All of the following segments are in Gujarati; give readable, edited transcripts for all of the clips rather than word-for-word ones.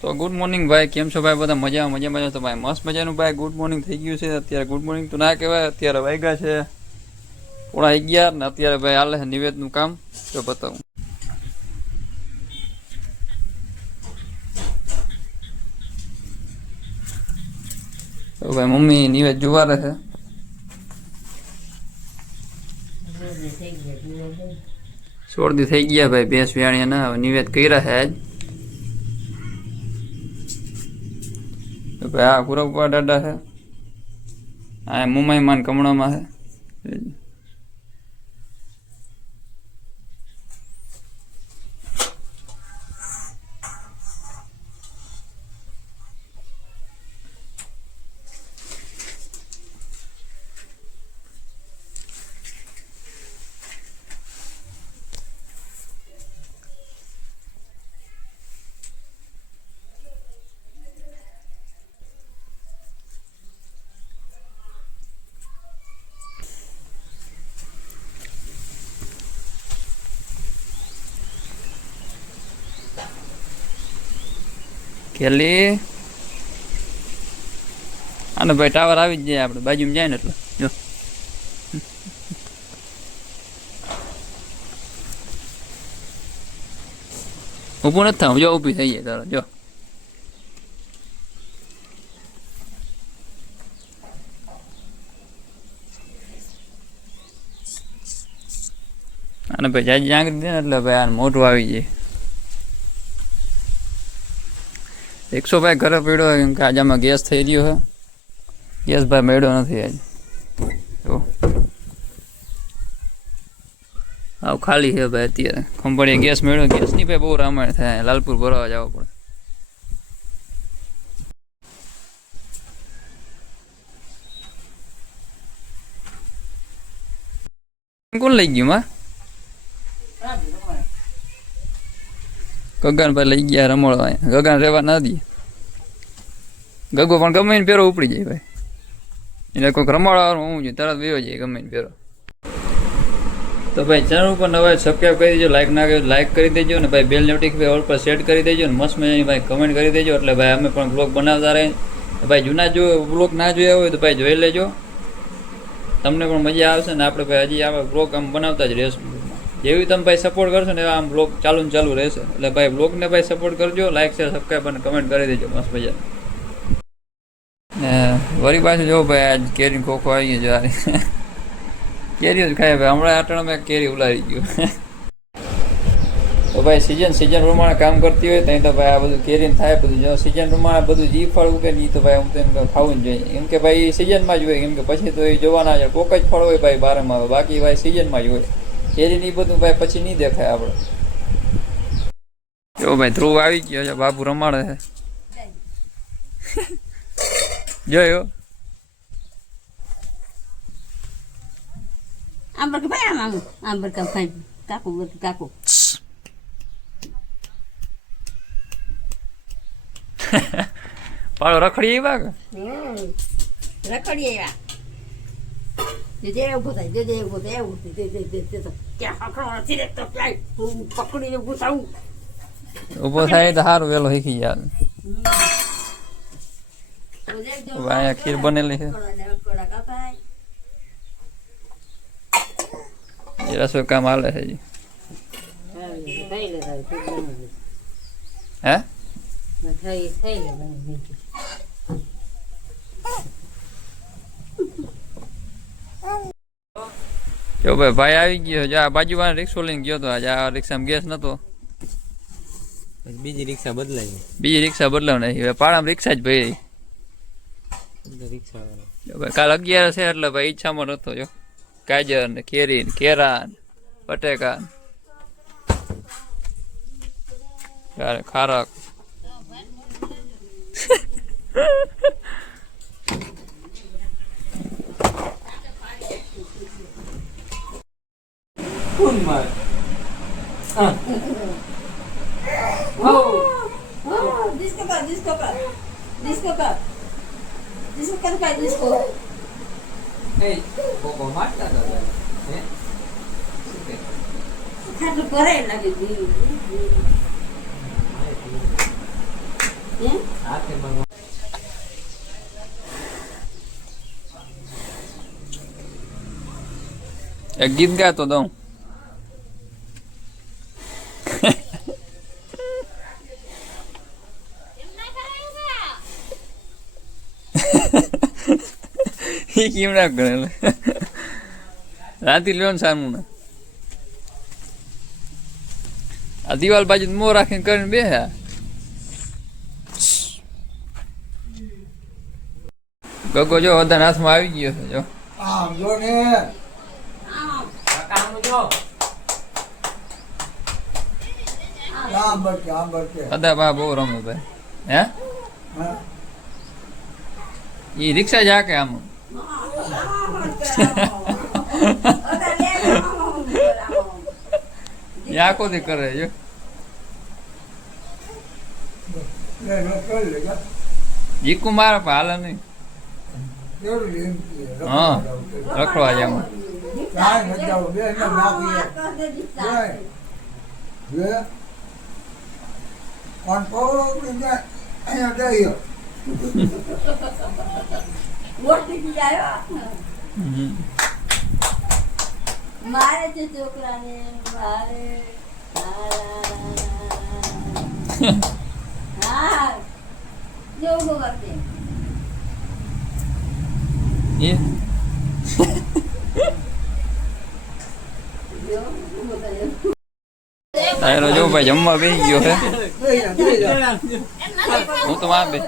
તો ગુડ મોર્નિંગ ભાઈ, કેમ છો ભાઈ? બધા મજા તો ભાઈ મસ્ત મજાનું ભાઈ ગુડ મોર્નિંગ થઈ ગયું છે. અત્યારે ગુડ મોર્નિંગ તો ના કહેવાય, અત્યારે વાગ્યા છે 11:30 ને અત્યારે ભાઈ હાલે છે નિવેદનું કામ. તો બતાવું તો ભાઈ મમ્મી નિવેદ જોવા છે. શોરદી થઈ ગયા ભાઈ, ભેંસ વ્યાણિયા ના નિવેદ કર્યા છે આજ. ભાઈ આ ગુરવપા દાદા છે, આ મુંબઈ માન કમણામાં છે. કેલી આને ભાઈ ટાવર આવી જ જાય આપણે બાજુમાં જાય ને એટલે જો ઊભું નથી થવું, જો ઊભી થઈ જાય તારો જો. અને ભાઈ જાજી આંગળી દે ને એટલે ભાઈ આ મોઢું આવી જાય. 100 ભાઈ ઘરે પડ્યો કેમ કે આજે આમાં ગેસ થઈ ગયો છે. ગેસ ભાઈ મળ્યો નથી આજે, તો આવું ખાલી છે ભાઈ અત્યારે. ખંભાળીએ ગેસ મળ્યો, ગેસની ભાઈ બહુ રામાયણ થાય, લાલપુર ભરવા જવું પડે. કોણ લઈ ગયું માં? ગગન ભાઈ લઈ ગયા રમોળવા. ગગન રહેવા ના દે. ગગો પણ ગમે ને પેરો ઉપડી જાય ભાઈ, એટલે કોઈક રમાડવાનું હોવું જોઈએ, તરત વયો જાય ગમે ને પેરો. તો ભાઈ ચેનલ ઉપર નવા સબસ્ક્રાઈબ કરી દેજો, લાઈક ના કર્યો લાઈક કરી દેજો ને ભાઈ બેલ નોટિફિકેશન ઓલ પર સેટ કરી દેજો ને મસ્ત મજાની ભાઈ કમેન્ટ કરી દેજો, એટલે ભાઈ અમે પણ બ્લોગ બનાવતા રહે. ભાઈ જૂના જો બ્લોગ ના જોયા હોય તો ભાઈ જોઈ લેજો, તમને પણ મજા આવશે ને આપણે ભાઈ હજી આવા બ્લોગ આમ બનાવતા જ રહેશું. જેવી તમે ભાઈ સપોર્ટ કરશો ને એવા આમ બ્લોગ ચાલુ રહેશે, એટલે ભાઈ બ્લોગને ભાઈ સપોર્ટ કરજો, લાઈક શેર સબસ્ક્રાઈબ અને કમેન્ટ કરી દેજો મસ્ત મજા. ને વળી પાછું જો ભાઈ આજ કેરી ખોખો આવી ગયો, કેરીઓ જ ખાય ભાઈ. હમણાં આટણામાં કેરી ઉલારી ગયું. તો ભાઈ સિઝન પ્રમાણે કામ કરતી હોય ત્યાં તો ભાઈ આ બધું કેરી થાય બધું. જો સિઝન પ્રમાણે બધું જે ફળ ઉગે ને એ તો ભાઈ હું તો એમ ખાવું જ જોઈએ, કેમ કે ભાઈ સિઝનમાં જ હોય, કેમ કે પછી તો એ જોવાના છે. કોક જ ફળ હોય ભાઈ બારમાં આવે, બાકી ભાઈ સિઝનમાં જ હોય. કેરી ની બધું ભાઈ પછી નહીં દેખાય આપણે. જો ભાઈ ધ્રુવ આવી ગયો છે, બાબુ રમાડે છે. જોયો પાડો રખડી આવ્યા રખડી આવ્યા. ઉભો થાય તો સારું, વેલો શીખી જાય. અહીંયા ખીર બનેલી છે, રસોઈ કામ હાલે છે. હે જો ભાઈ આવી ગયો છે. આ બાજુવાળા રિક્ષો લઈને ગયો તો આજે. આ રિક્ષામાં ગેસ નતો, બીજી રિક્ષા બદલાવ નહીં. પાડામાં રિક્ષા જ ભાઈ. કાલ 11 છે એટલે ભાઈ ઈચ્છામાં નતો. જો ગાજર ને કેરી ને કેરા ને બટેકા ખારક. એક ગીત ગાતો દઉં. એ કેમ ના કરે રાતી લ્યો ને સારું ને આ દિવાલ બાજુ મોં રાખીને કરીને બે ગગો જો વધારે હાથમાં આવી ગયો છે જો બધા બા બહુ રમે ભાઈ હે એ રિક્ષા જ હાકે આમ આખો થી કરે જો જીકુ મારે પણ હાલે નહીં હા રખડવા જાવ મારે છે છોકરાને મારે હા જોગો કરતે એ તારો જો ભાઈ જમવા બેસી ગયો હે હું તો માં બે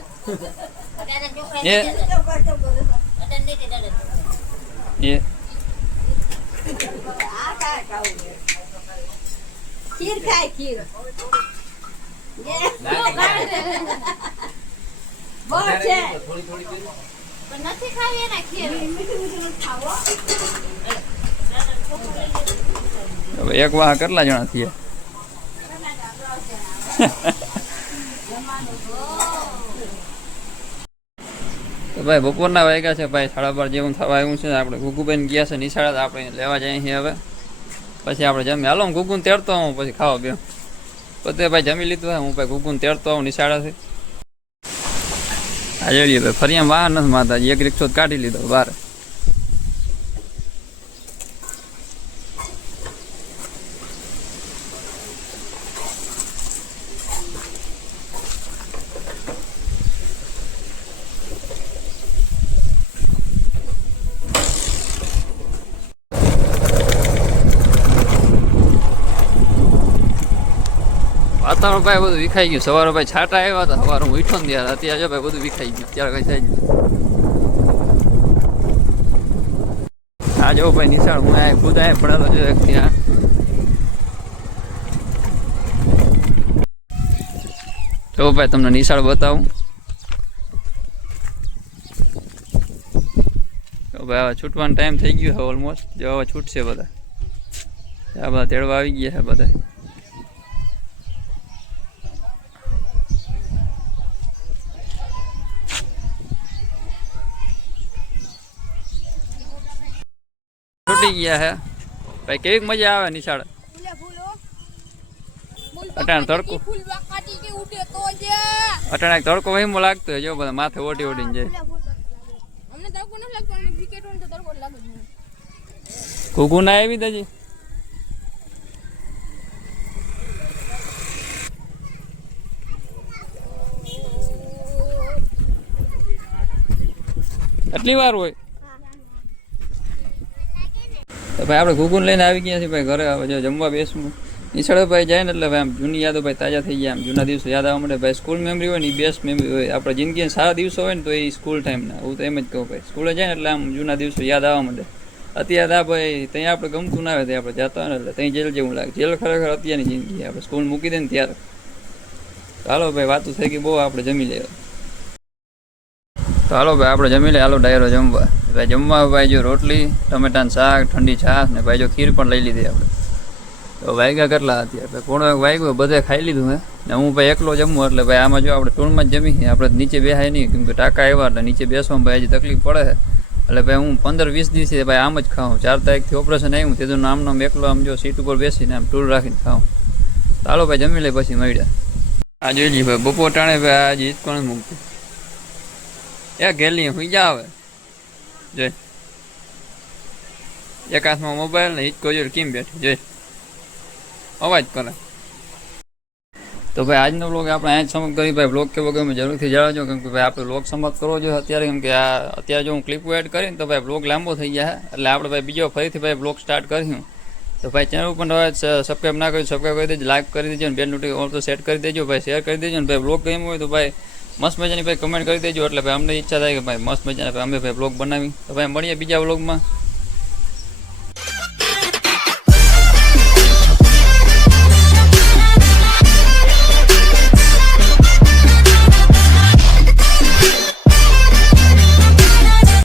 એ ખીર ખાય ખીર બહુ છે પણ નથી ખાવી એના ખીર ખાવો હવે એક વાહ કેટલા જણા થયા તો ભાઈ બપોરના વાગ્યા છે ભાઈ 12:30 જેવું થવા આવ્યું છે આપણે ગુગુબેન ગયા છે નિશાળા આપણે લેવા જઈએ છીએ હવે પછી આપણે જમી હાલો હું ગુગુને તેડતો આવું પછી ખાવા બે પોતે ભાઈ જમી લીધું હું ભાઈ ગુગુને તેડતો આવું નિશાળાથી આ જોડીએ ભાઈ ફરી એમ વાહન નથી મારતા એક રિક્ષો કાઢી લીધો બહાર વાતાવરણ ભાઈ બધું વિખાઈ ગયું સવારે ભાઈ છાંટા આવ્યા હતા સવારે હું ઉઠો ને ત્યારે અત્યારે ભાઈ બધું વિખાઈ ગયું ત્યારે કઈ થાય નહીં આ જો ભાઈ નિશાળ હું આ ખુદ આ પડેલો છે ત્યાં જો ભાઈ તમને નિશાળ બતાવું તો ભાઈ હવે છૂટવાનો ટાઈમ થઈ ગયો છે ઓલમોસ્ટ જો હવે છૂટશે બધા આ બધા તેડવા આવી ગયા છે બધા છૂટી ગયા હે ભાઈ કેવી મજા આવે નિશાળ અટાણ તડકો અટાણ તડકો વહીમો લાગતો હોય જો બધા માથે ઓટી ઓટીને જાય ઘૂઘું ના આવી દજી કેટલી વાર હોય તો ભાઈ આપણે ઘૂઘું લઈને આવી ગયા છીએ ભાઈ ઘરે હવે જો જમવા બેસવું નિશાળે ભાઈ જાય ને એટલે ભાઈ આમ જૂની યાદો ભાઈ તાજા થઈ ગયા આમ જૂના દિવસો યાદ આવવા માટે ભાઈ સ્કૂલ મેમરી હોય ને એ બેસ્ટ મેમરી હોય આપણે જિંદગીના સારા દિવસો હોય ને તો એ સ્કૂલ ટાઈમના હું તો એમ જ કહું ભાઈ સ્કૂલે જાય ને એટલે આમ જૂના દિવસો યાદ આવવા માંડે અત્યારે આ ભાઈ ત્યાં આપણે ગમતું ના આવે ત્યાં આપણે જતા હોય ને એટલે ત્યાં જેલ જેવું લાગે જેલ ખરેખર અત્યારની જિંદગી આપણે સ્કૂલ મૂકી દે ને ત્યારે હાલો ભાઈ વાતું થઈ ગઈ બહુ આપણે જમી લઈએ તો હાલો ભાઈ આપણે જમી લે હાલો ડાયરો જમવા ભાઈ જમવા ભાઈ જો રોટલી ટમેટાનું શાક ઠંડી છાશ ને ભાઈ જો ખીર પણ લઈ લીધી આપણે તો વાગ્યા કેટલા અત્યારે ભાઈ પોણો વાગ્યો બધે ખાઈ લીધું હે ને હું ભાઈ એકલો જમું એટલે ભાઈ આમાં જો આપણે ટૂરમાં જ જમી આપણે નીચે બેસાય નહીં કેમ કે ટાંકા આવ્યા એટલે નીચે બેસવામાં ભાઈ હજી તકલીફ પડે છે એટલે ભાઈ હું 15-20 દિવસે ભાઈ આમ જ ખાઉં 4 તારીખથી ઓપરેશન આવ્યું તેનું નામનો એકલો આમ જો સીટ ઉપર બેસીને આમ ટૂલ રાખીને ખાઉં તો હાલો ભાઈ જમી લે પછી મળ્યા આ જોઈ લી ભાઈ બપોર ટાણે ભાઈ આ જીત કોણ મૂકતું એ ગેલી હુઈ જા આવે જોઈ એક હાથમાં મોબાઈલ ને હિચકો જોઈ કેમ બેઠી જોઈ અવાજ કરે. તો ભાઈ આજનો બ્લોગ આપણે અહીંયા જ સમાપ્ત કરી. ભાઈ બ્લોગ કેવો ગમે જરૂરથી જણાવજો, કેમ કે ભાઈ આપણે બ્લોગ સમાપ્ત કરવો જોઈએ અત્યારે, કેમ કે આ અત્યારે જો હું ક્લિપો એડ કરીને તો ભાઈ બ્લોગ લાંબો થઈ જાય. એટલે આપણે ભાઈ બીજો ફરીથી ભાઈ બ્લોગ સ્ટાર્ટ કર્યું. તો ભાઈ ચેનલ ઉપર હવે સબસ્ક્રાઈબ ના કર્યું સબસ્ક્રાઈબ કરી દેજો, લાઈક કરી દેજો, બેલ નોટિફિકેશન ઓલ તો સેટ કરી દેજો, ભાઈ શેર કરી દેજો. ને ભાઈ બ્લોગ ગમ્યો હોય તો ભાઈ મસ્ત મજાની ભાઈ કમેન્ટ કરી દેજો, એટલે ભાઈ અમને ઈચ્છા થાય કે ભાઈ મસ્ત મજાના અમે ભાઈ બ્લોગ બનાવી. તો ભાઈ મળીએ બીજા બ્લોગમાં.